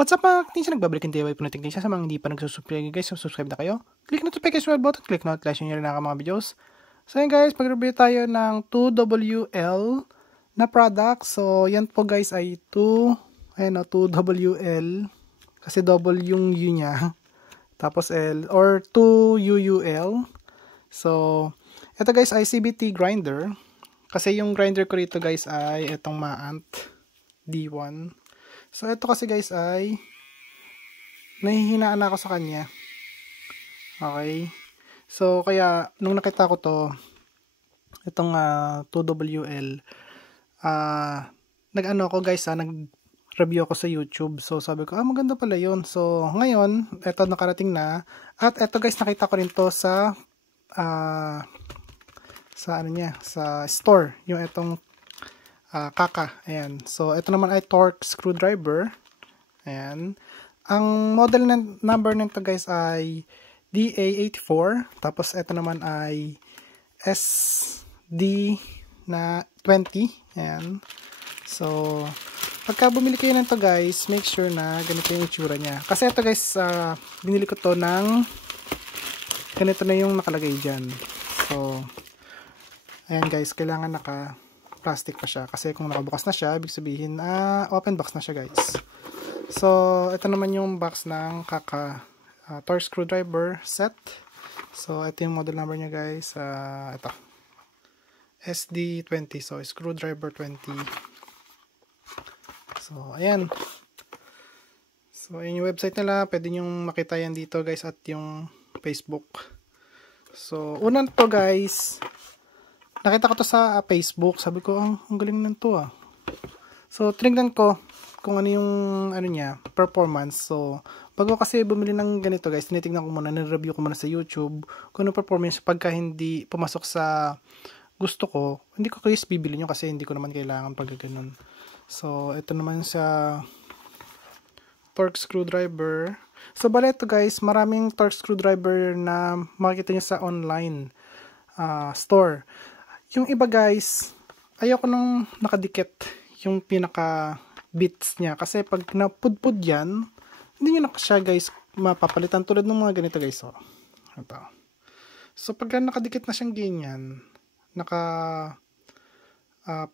What's up mga technician? Nagbabalikin tayo po na technician. Sa mga hindi pa nagsusubscribe guys, subscribe na kayo. Click na notification button, click notification nyo rin ang mga videos. So yun guys, mag-review tayo ng 2WL na product. So yan po guys ay 2WL. Kasi double yung U niya. Tapos L or 2UUL. So ito guys ay CVT grinder. Kasi yung grinder ko rito guys ay itong Maant D1. So, ito kasi guys ay nahihinaan ako sa kanya. Okay. So, kaya nung nakita ko to, itong 2WL, nag-ano ako guys nag-review ako sa YouTube. So, sabi ko, maganda pala yun. So, ngayon, ito nakarating na. At ito guys, nakita ko rin to sa sa store. Yung itong Kaka. Ayan. So, ito naman ay torque screwdriver. Ayan. Ang model number nito guys ay DA84. Tapos, ito naman ay SD na 20. Ayan. So, pagka bumili kayo nito guys, make sure na ganito yung itsura niya. Kasi ito guys, binili ko to ng ganito na yung nakalagay dyan. So, ayan guys, kailangan plastic pa siya. Kasi kung nakabukas na siya, ibig sabihin, open box na siya guys. So, ito naman yung box ng Kaka torque screwdriver set. So, ito yung model number niya guys. Ito. SD20. So, screwdriver 20. So, ayan. So, ayan yung website nila. Pwede nyo makita yan dito guys at yung Facebook. So, unang to guys, nakita ko to sa Facebook. Sabi ko, ang galing nan to . So, tinignan ko kung ano yung niya, performance. So, bago kasi bumili ng ganito guys, tinitignan ko muna, nireview ko muna sa YouTube kung ano performance. Pagka hindi pumasok sa gusto ko, hindi ko guys bibili nyo kasi hindi ko naman kailangan pag ganun. So, ito naman sa torque screwdriver. So, bala ito guys, maraming torque screwdriver na makikita nyo sa online store. Yung iba guys, ayoko nang nakadikit yung pinaka bits niya. Kasi pag napudpud yan, hindi nyo na siya guys mapapalitan tulad ng mga ganito guys. So, ito. So pag nakadikit na siyang ganyan,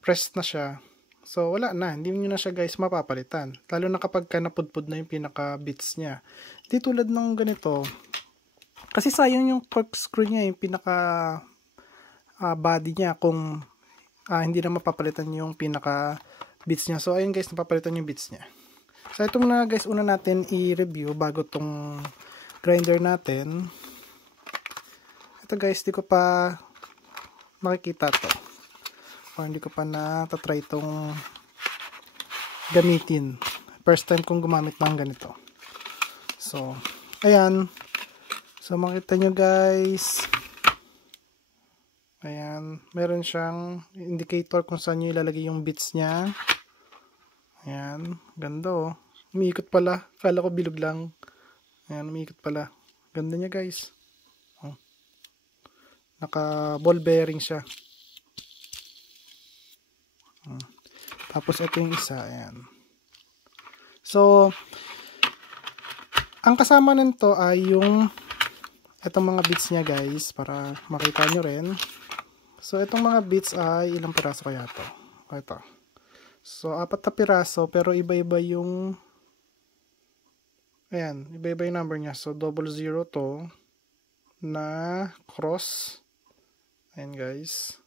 press na siya. So wala na, hindi nyo na siya guys mapapalitan. Lalo na kapag napudpud na yung pinaka bits niya. Hindi tulad ng ganito. Kasi sayang yung torque screw niya, yung pinaka body niya kung hindi na mapapalitan yung pinaka bits niya. So ayun guys, napapalitan yung bits niya. So ito muna guys, una natin i-review bago tong grinder natin. Ito guys, di ko pa makikita to. O hindi ko pa na-try itong gamitin. First time kong gumamit ng ganito. So, ayan. So makita nyo guys, ayan, meron siyang indicator kung saan nyo ilalagay yung bits niya. Ayan, ganda . Umiikot pala. Kala ko bilog lang. Ayan, umiikot pala. Ganda niya guys. Naka ball bearing siya. Tapos ito yung isa. Ayan. So, ang kasama nito ay yung itong mga bits niya guys. Para makita nyo rin. So, itong mga bits ay ilang piraso kaya to? Ito. So, 4 na piraso, pero iba-iba yung ayan, iba-iba yung number niya. So, 00 to na cross. Ayan guys.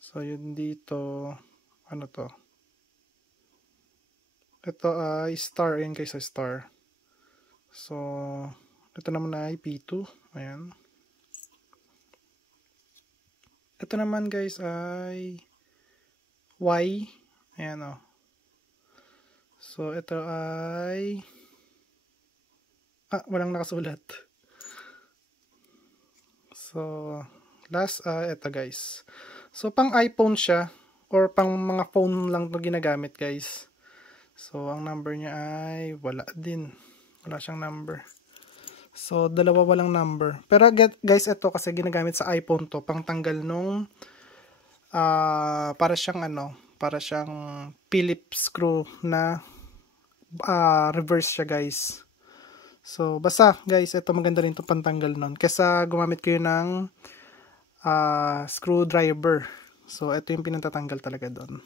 So, yun dito, ano to? Ito ay star. Ayan guys, ay star. So, ito naman ay P2. Ayan. Ito naman guys ay Y. Ayan . So, ito ay walang nakasulat. So, last ito guys. So, pang iPhone siya or pang mga phone lang ito ginagamit guys. So, ang number niya ay wala din. Wala siyang number. So, dalawa walang number. Pero guys, ito kasi ginagamit sa iPhone to, pang tanggal nung para siyang Phillips screw na reverse siya guys. So basta guys, ito maganda rin itong pantanggal nun. Kesa gumamit kayo ng screwdriver. So ito yung pinatatanggal talaga doon.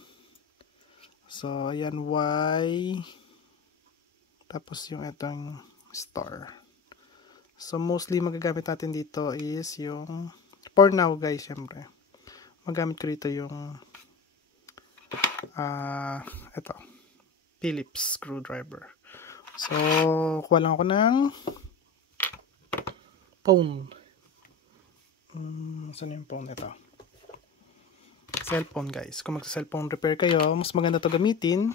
So ayan, Y. Tapos yung itong star. So mostly magagamit natin dito is yung, for now guys, syempre magamit ko dito yung ito, Phillips screwdriver. So kuha lang ako ng phone. Saan yung phone? Ito, cellphone guys. Kung magsa-cellphone repair kayo, mas maganda to gamitin.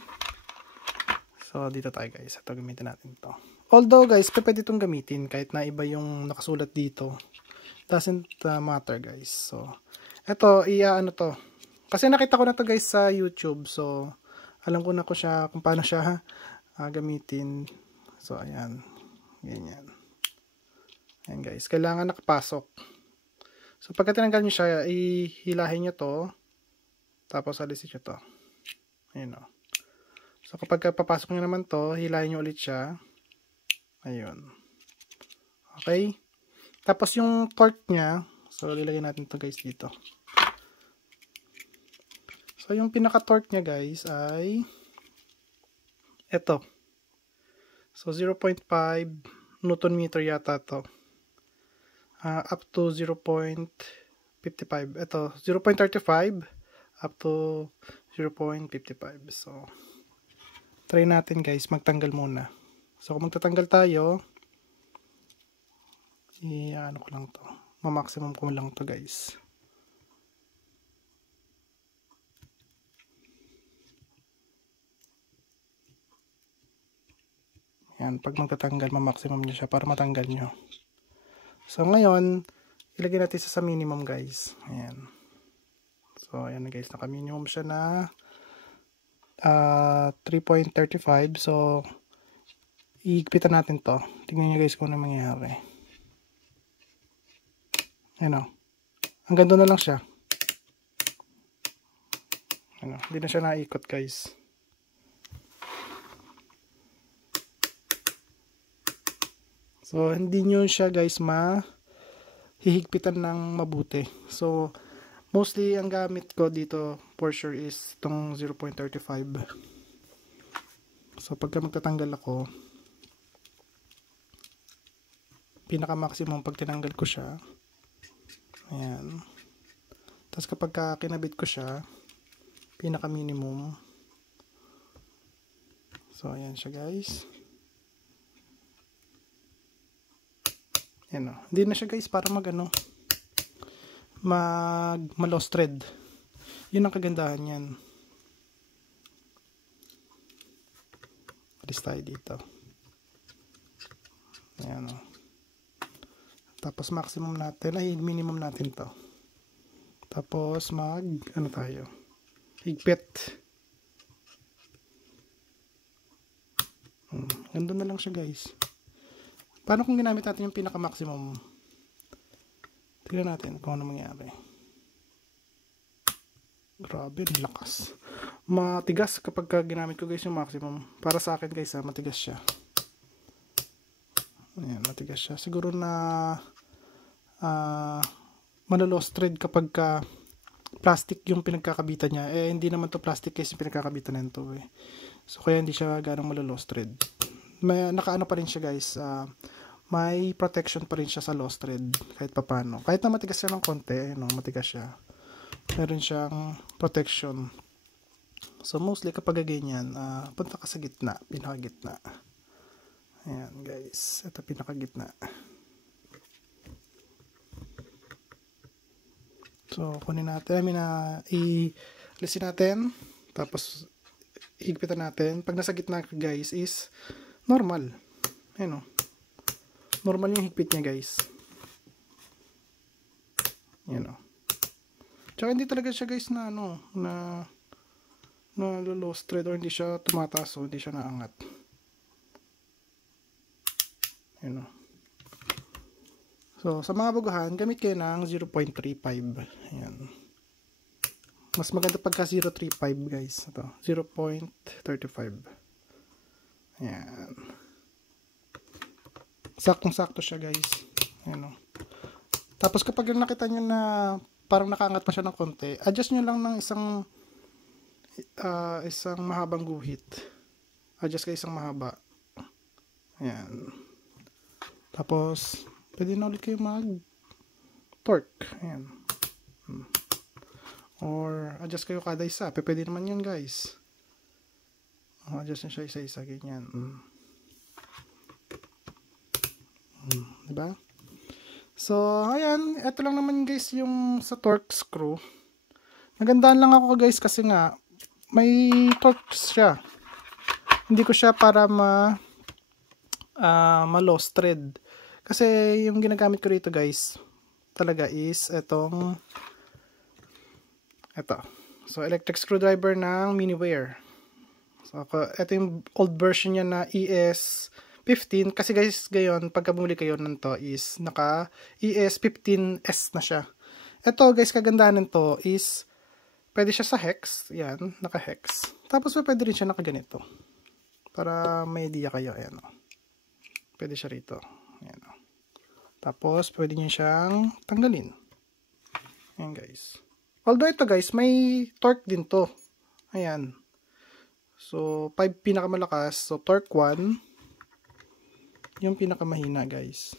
So dito tayo guys, ito gamitin natin to. Although guys, pwede itong gamitin kahit na iba yung nakasulat dito. Doesn't matter guys. So ito, ano to, kasi nakita ko na to guys sa YouTube. So alam ko na siya kung paano siya gamitin. So ayan, ganyan. Ayan guys, kailangan nakapasok. So pagka tinanggal nyo siya, ihilahin nyo to, tapos alisin nyo to. Ayun o. So kapag papasok nyo naman to, hilahin nyo ulit siya. Ayun. Okay. Tapos yung torque nya, so lilagay natin to guys dito. So yung pinaka-torque nya guys ay ito. So 0.5 Newton meter yata to. Up to 0.55. Ito 0.35 up to 0.55. So try natin guys, magtanggal muna. So kung magtatanggal tayo, ano ko lang to, ma-maximum ko lang to guys. Yan, pag magtatanggal, ma-maximum nyo siya para matanggal nyo. So ngayon, ilagay natin sa minimum guys. Ayan. So ayan guys, naka-minimum siya na 3.35. So iigpitan natin to. Tingnan nyo guys kung ano mangyayari. Ayan o. Hanggang doon na lang siya. Ayan o. Hindi na siya naikot guys. So hindi nyo siya guys hihigpitan ng mabuti. So mostly ang gamit ko dito for sure is itong 0.35. So pagka magtatanggal ako, pinaka maximum pag tinanggal ko siya, ayan. Tapos kapag kinabit ko siya, pinaka minimum. So ayan siya guys. Ayan o. Hindi na siya guys para ma-lost thread. Yun ang kagandahan yan. Alis tayo dito. Ayan o. Tapos maximum natin, minimum natin to. Tapos ano tayo? Higpit. Ganda na lang siya guys. Paano kung ginamit natin yung pinaka-maximum? Tignan natin kung ano mangyari. Grabe, lakas. Matigas kapag ginamit ko guys yung maximum. Para sa akin guys, matigas siya. Ayan, matigas siya. Siguro na malolost thread kapag plastic yung pinagkakabitan niya. Hindi naman to plastic guys yung pinagkakabitan nito eh. So kaya hindi siya ganong malolost thread. Nakaano pa rin siya guys, may protection pa rin siya sa lost thread kahit papano. Kahit na matigas siya ng konti, matigas siya, meron siyang protection. So mostly kapag ganyan, punta ka sa gitna, pinakagitna. Ayan guys, ito pinakagitna. So kunin natin, i-alisin natin, tapos higpitan natin. Pag nasa gitna guys is normal. Ayan o. Normal yung higpit niya guys. Ayan o. Tsaka hindi talaga siya guys na lost thread or hindi siya tumataas o hindi siya naangat. Ayan o. So sa mga baguhan, gamit kayo ng 0.35. Ayan. Mas maganda pagka 0.35 guys. Ito, 0.35. Ayan. Saktong-sakto siya guys. Ayan o. Tapos kapag nakita nyo na parang nakaangat pa siya ng konti, adjust nyo lang ng isang mahabang guhit. Adjust kayo isang mahaba. Ayan. Tapos, pwede na ulit kayo mag-torque. Ayan. Or, adjust kayo kada isa. Pwede naman yun guys. Adjust nyo siya isa-isa. Ganyan. Diba? So, ayan. Ito lang naman guys yung sa torque screw. Nagandaan lang ako guys kasi nga may torque siya. Hindi ko siya para ma-lost thread. Kasi yung ginagamit ko rito guys talaga is ito. So, electric screwdriver ng Miniware. So, ito yung old version niya na ES15. Kasi guys, gayon, pagka bumili kayo nito is naka ES15S na siya. Ito guys, kagandahan nito is pwede siya sa hex. Yan, naka-hex. Tapos pwede rin siya naka-ganito. Para may idea kayo. Ayan o. Pwede siya rito. Ayan o. Tapos, pwede nyo siyang tanggalin. Ayan guys. Although ito guys, may torque din to. Ayan. So, 5 pinakamalakas. So, torque 1. Yung pinakamahina guys.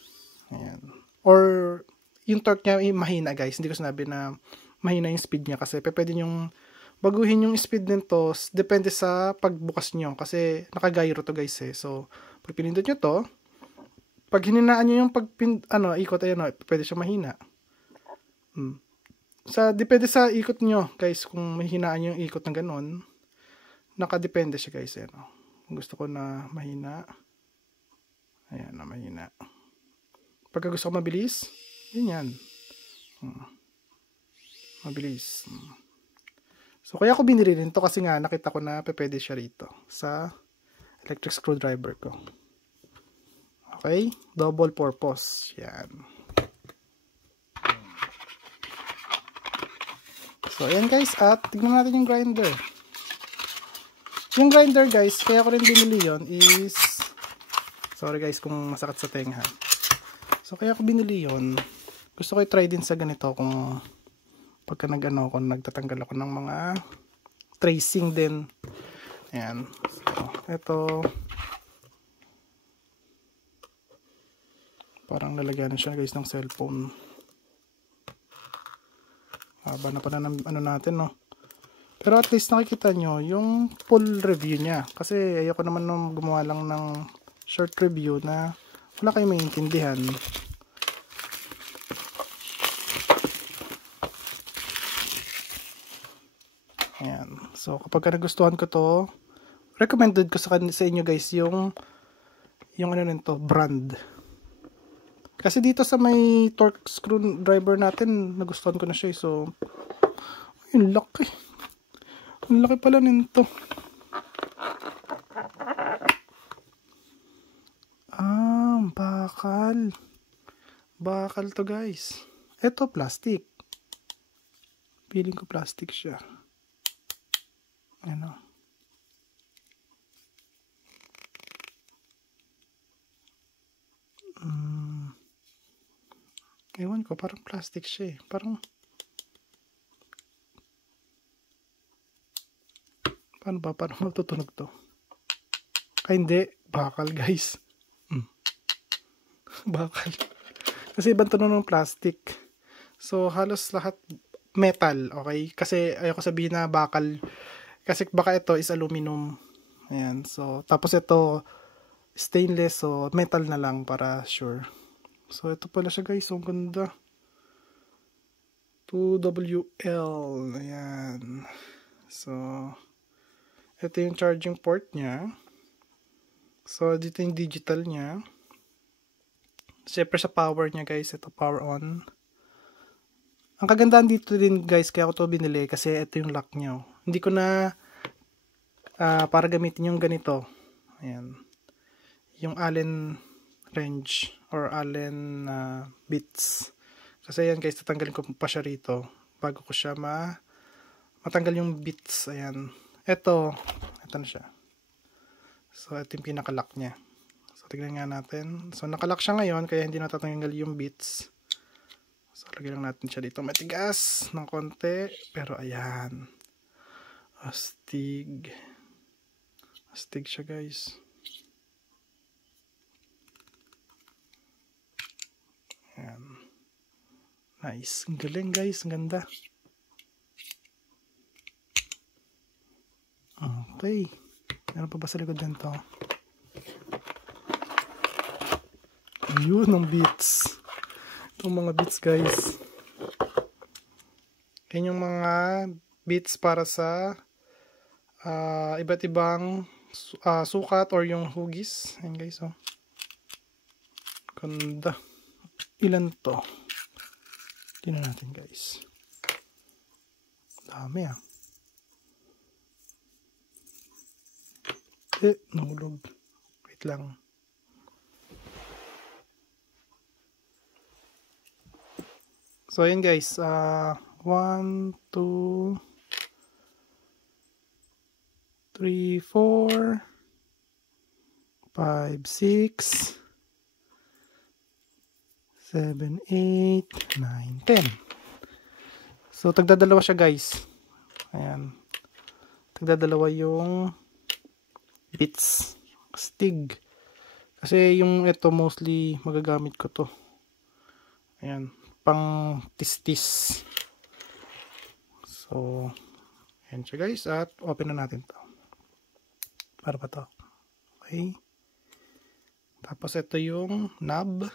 Ayan. Or, yung torque niya mahina guys. Hindi ko sinabi na mahina yung speed niya. Kasi pwede yung baguhin yung speed nito. Depende sa pagbukas nyo. Kasi naka-gyro to guys eh. So, pag pinindot nyo to, pag hininaan nyo yung ikot, ayan o, pwede siya mahina. Depende sa ikot nyo guys. Kung mahinaan yung ikot ng ganon, nakadepende siya guys. Ayan o. Kung gusto ko na mahina, ayan na mahina. Pagka gusto ko mabilis, yan. Mabilis. So, kaya ko binili rin to kasi nga nakita ko na pwede siya rito sa electric screwdriver ko. Okay? Double purpose. Yan. So, ayan guys. At tignan natin yung grinder. Yung grinder guys, kaya ko rin binili yon is, sorry guys kung masakit sa tenga. So, kaya ko binili yon. Gusto ko i-try din sa ganito kung pagka kung nagtatanggal ako ng mga tracing din. Ayan. So, ito. Parang lalagyan siya guys ng cellphone. Haba na pa na ng natin, no? Pero at least nakikita nyo yung full review niya. Kasi ayoko naman nung gumawa lang ng short review na wala kayong maintindihan. Ayan. So, kapag nagustuhan ko to, recommended ko sa inyo guys yung ano nito, brand. Kasi dito sa may torque screwdriver natin, nagustuhan ko na siya. So, yung laki. Ang laki pala nito. Bakal. Bakal to guys. Ito plastic. Feeling ko plastic siya. Ano. Ewan ko, parang plastic siya eh. Parang paano matutunog to? Ay hindi, bakal guys. Bakal. Kasi ibang tunog ng plastic. So halos lahat metal, okay? Kasi ayoko sabihin na bakal. Kasi baka ito is aluminum. Ayan, so tapos ito stainless, so metal na lang para sure. So ito pala siya guys, ang ganda. 2WL. Ayan. So ito yung charging port niya. So, dito yung digital niya. Siyempre sa power niya guys, ito power on. Ang kagandahan dito din guys, kaya ako to binili kasi ito yung lock niya. Hindi ko na para gamitin yung ganito. Ayan. Yung Allen wrench or Allen bits. Kasi ayan guys, tatanggalin ko pa siya rito bago ko siya matanggal yung bits. Ayan. Ito na siya. So, ito yung pinaka-lock niya. So, tignan nga natin. So, nakalock siya ngayon, kaya hindi natatanggal yung bits. So, lagyan lang natin siya dito. Matigas ng konti. Pero, ayan. Astig. Astig siya, guys. Ayan. Nice. Ang galing, guys. Ang ganda. Okay. Meron pa ba sa likod dyan to? Yun ang beats. Itong mga beats, guys. Yan yung mga beats para sa iba't ibang sukat or yung hugis. Ayan, guys. Oh. Ganda. Ilan to? Tingnan natin, guys. Dami ah. Nahulog. Wait lang. So, ayan guys. 1, 2, 3, 4, 5, 6, 7, 8, 9, 10. So, tagdadalawa siya guys. Ayan. Tagdadalawa yung bits. Astig. Kasi yung ito mostly magagamit ko to. Ayan. Pang tis-tis. So, ayan siya guys. At open na natin to. Para pa to. Okay. Tapos ito yung knob.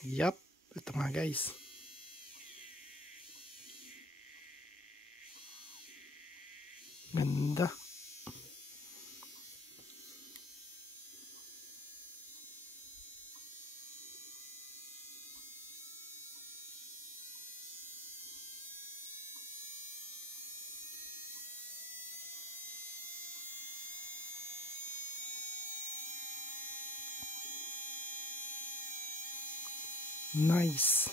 Yup. Ito nga guys. Ganda. Nice.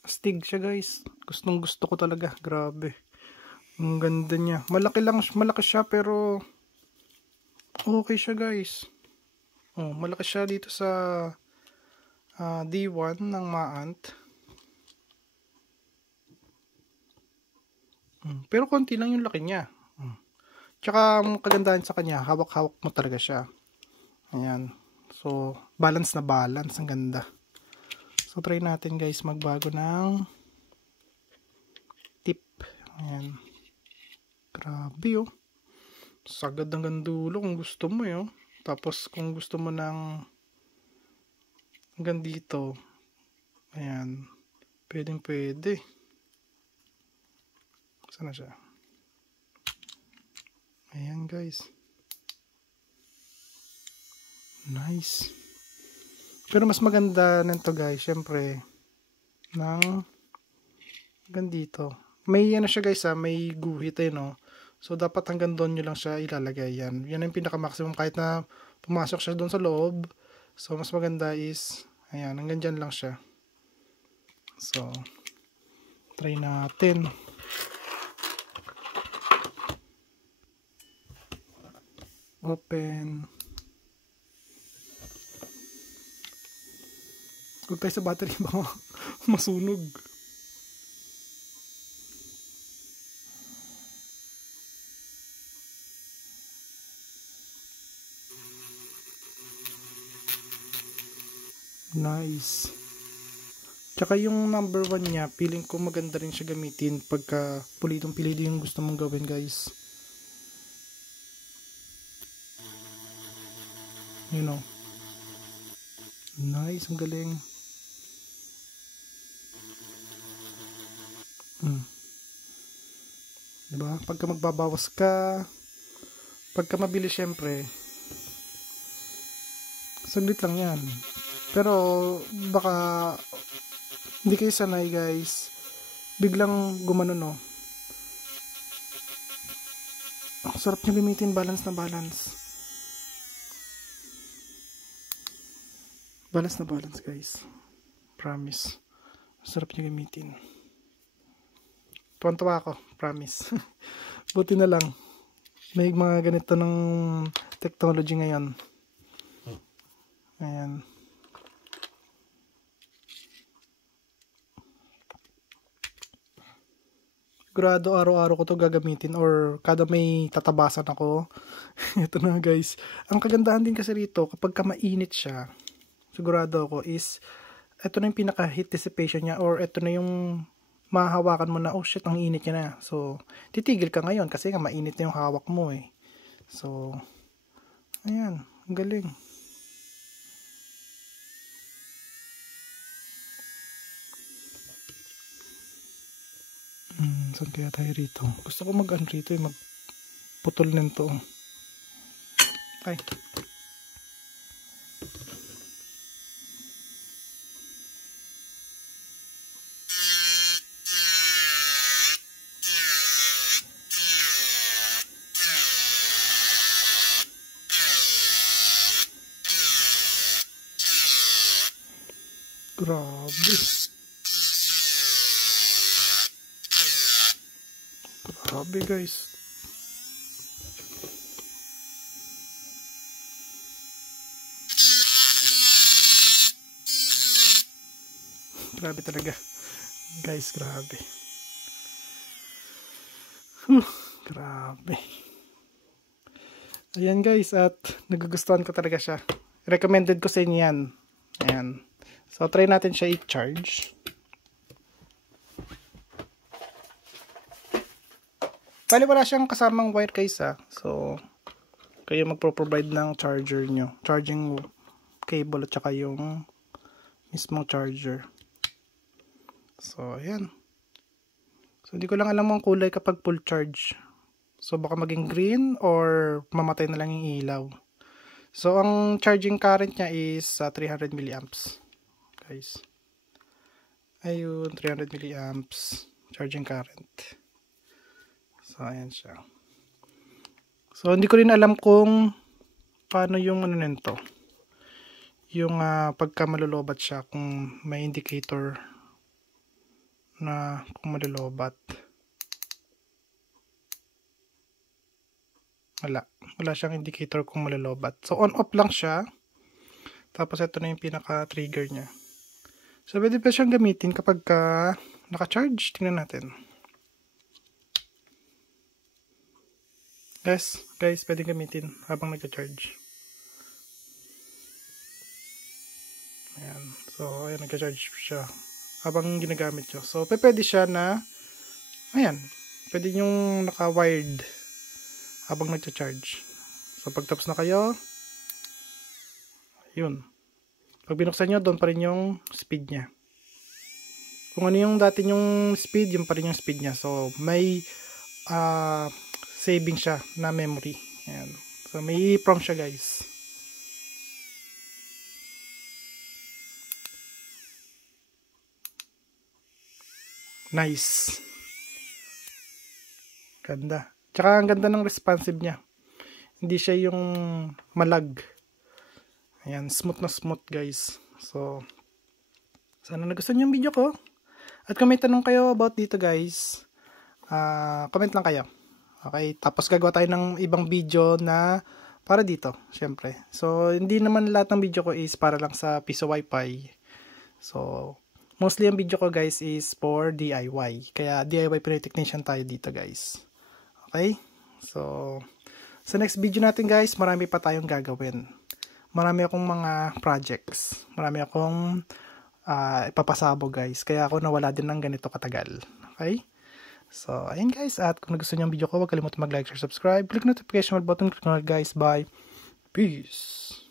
Astig siya guys. Gustong gusto ko talaga. Grabe. Ang ganda niya. Malaki siya pero okay siya guys. Oh, malaki siya dito sa D1 ng Maant. Pero konti lang yung laki niya. Tsaka ang kagandahan sa kanya, hawak-hawak mo talaga siya. Ayan. So, balance na balance. Ang ganda. So, try natin guys magbago ng tip. Ayan. Grabe oh. Sagad hanggang dulo kung gusto mo yun. Tapos kung gusto mo ng hanggang dito. Ayan. Pwede. Saan na siya? Ayan guys. Nice. Pero mas maganda nito guys, syempre ng hanggang dito. May ano siya guys may guhit no. So dapat hanggang doon nyo lang siya ilalagay yan. Yan yung pinaka maximum kahit na pumasok siya doon sa loob. So mas maganda is ayan, hanggang dyan lang siya. So try natin. Open. Huwag tayo sa battery baka masunog. Nice. Tsaka yung number 1 niya, feeling ko maganda rin siya gamitin pagka pulitong-pilido yung gusto mong gawin guys. You know. Nice, ang galing. Diba? Pagka magbabawas ka, pagka mabilis syempre, saglit lang yan. Pero baka hindi kayo sanay guys, biglang gumano no. Ang sarap niya gamitin, balance na balance. Balance na balance guys. Promise. Ang sarap niya gamitin. Tuwan-tuwa ako, promise. Buti na lang. May mga ganito ng technology ngayon. Ayan. Sigurado araw-araw ko to gagamitin or kada may tatabasan ako. Ito na guys. Ang kagandahan din kasi rito, kapag ka mainit siya, sigurado ako is, ito na yung pinaka heat dissipation niya or ito na yung mahahawakan mo na, oh shit, ang init niya na. So, titigil ka ngayon kasi nga mainit na yung hawak mo eh. So, ayan, ang galing. Saan kaya tayo rito? Gusto ko mag-ano rito, magputol nito. Ay. Grabe. Grabe guys. Grabe talaga. Guys, grabe. Grabe. Ayan guys, at nagugustuhan ko talaga siya. Recommended ko sa inyo yan. Ayan. So, try natin siya i-charge. Bali, wala siyang kasamang wire guys ha. So, kayo magpo-provide ng charger nyo. Charging cable at saka yung mismong charger. So, ayan. So, hindi ko lang alam ang kulay kapag full charge. So, baka maging green or mamatay na lang yung ilaw. So, ang charging current niya is 300 milliamps. Guys. Ayun, 300 milliamps charging current. So, ayan siya. So, hindi ko rin alam kung paano yung ano nito. Yung pagka malulobat siya, kung may indicator na kung malulobat. Wala siyang indicator kung malulobat. So, on-off lang siya. Tapos, ito na yung pinaka-trigger niya. So, pwede pa siyang gamitin kapag naka-charge. Tingnan natin. Guys, pwede gamitin habang nagcha-charge. Ayan. So, ayan, nagcha-charge siya habang ginagamit nyo. So, pwede siya na, ayan, pwede yung naka-wired habang nagcha-charge. So, pagtapos na kayo, yun. Pag binuksan nyo, doon pa rin yung speed niya. Kung ano yung dati yung speed, yun pa rin yung speed niya. So, may saving siya na memory. Ayan. So, may EEPROM siya guys. Nice. Ganda. Tsaka ang ganda ng responsive niya. Hindi siya yung malag. Ayan, smooth na smooth guys. So, sana nagustuhan yung video ko. At kung may tanong kayo about dito guys, comment lang kayo. Okay, tapos gagawa tayo ng ibang video na para dito, syempre. So, hindi naman lahat ng video ko is para lang sa piso wifi. So, mostly ang video ko guys is for DIY. Kaya DIY Technician tayo dito guys. Okay? So, sa next video natin guys, marami pa tayong gagawin. Marami akong mga projects. Marami akong ipapasabog guys. Kaya ako nawala din ng ganito katagal. Okay? So, ayun guys. At kung nagustuhan niyo ang video ko, huwag kalimutan mag-like, share, subscribe. Click notification bell button. Click na guys. Bye. Peace.